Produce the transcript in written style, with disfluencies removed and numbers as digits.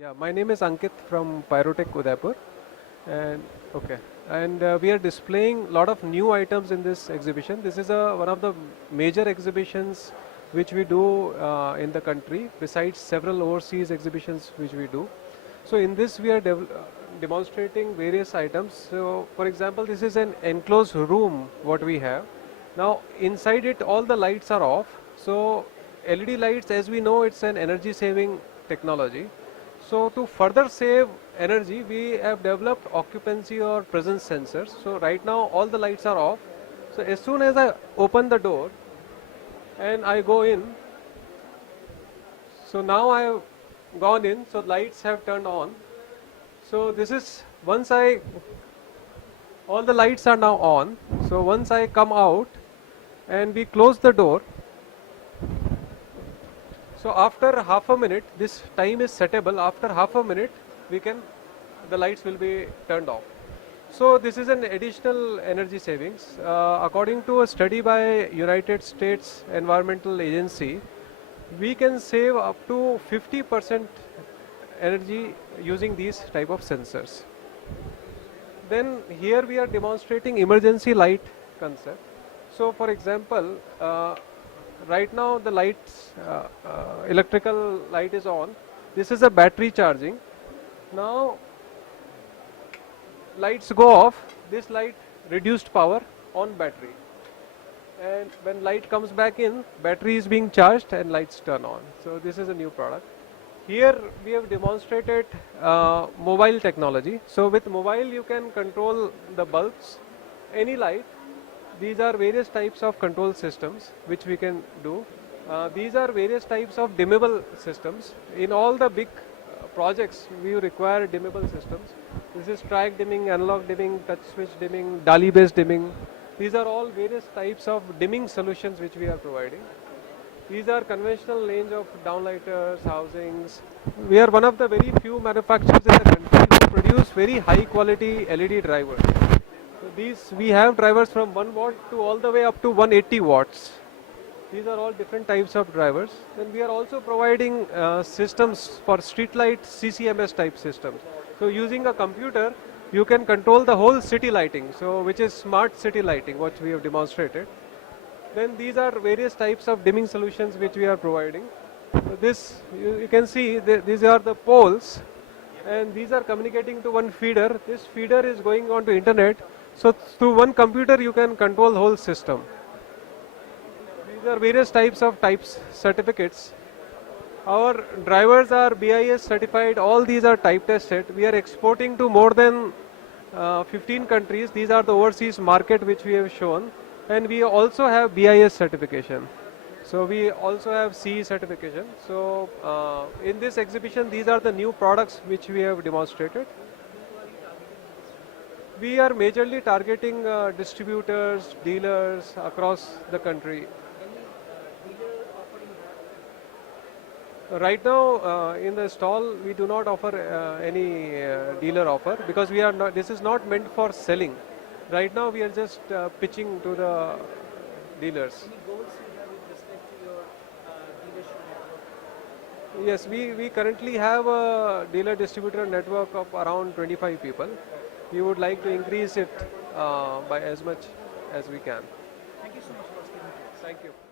Yeah, my name is Ankit from Pyrotech Udaipur, and okay, and we are displaying a lot of new items in this exhibition. This is one of the major exhibitions which we do in the country, besides several overseas exhibitions which we do. So in this we are demonstrating various items. So for example, this is an enclosed room what we have. Now inside it all the lights are off. So LED lights, as we know, it's an energy saving technology. So to further save energy, we have developed occupancy or presence sensors. So right now all the lights are off. So as soon as I open the door and I go in, so now I have gone in, so lights have turned on. So this is all the lights are now on. So once I come out and we close the door, so after half a minute, this time is settable. After half a minute, the lights will be turned off. So this is an additional energy savings. According to a study by United States Environmental Agency, we can save up to 50% energy using these type of sensors. Then here we are demonstrating emergency light concept. So for example, right now the electrical light is on. This is a battery charging. Now lights go off. This light reduced power on battery. And when light comes back in, battery is being charged and lights turn on. So this is a new product. Here we have demonstrated mobile technology. So with mobile you can control the bulbs, any light. These are various types of control systems which we can do. These are various types of dimmable systems. In all the big projects we require dimmable systems. This is track dimming, analog dimming, touch switch dimming, DALI based dimming. These are all various types of dimming solutions which we are providing. These are conventional range of downlighters, housings. We are one of the very few manufacturers in the country who produce very high quality LED drivers. So these we have drivers from 1 watt to all the way up to 180 watts. These are all different types of drivers. Then we are also providing systems for street light CCMS type systems. So using a computer, you can control the whole city lighting. So which is smart city lighting, what we have demonstrated. Then these are various types of dimming solutions which we are providing. So this, you can see, these are the poles, and these are communicating to one feeder. This feeder is going on to internet. So through one computer you can control the whole system. These are various types of certificates. Our drivers are BIS certified. All these are type tested. We are exporting to more than 15 countries. These are the overseas market which we have shown. And we also have BIS certification. So we also have CE certification. So in this exhibition, these are the new products which we have demonstrated. We are majorly targeting distributors, dealers across the country. Right now, in the stall, we do not offer any dealer offer because we are not. This is not meant for selling. Right now, we are just pitching to the dealers. Any goals you have with respect to your dealership network? Yes, we currently have a dealer distributor network of around 25 people. We would like to increase it by as much as we can. Thank you so much for speaking to us. Thank you.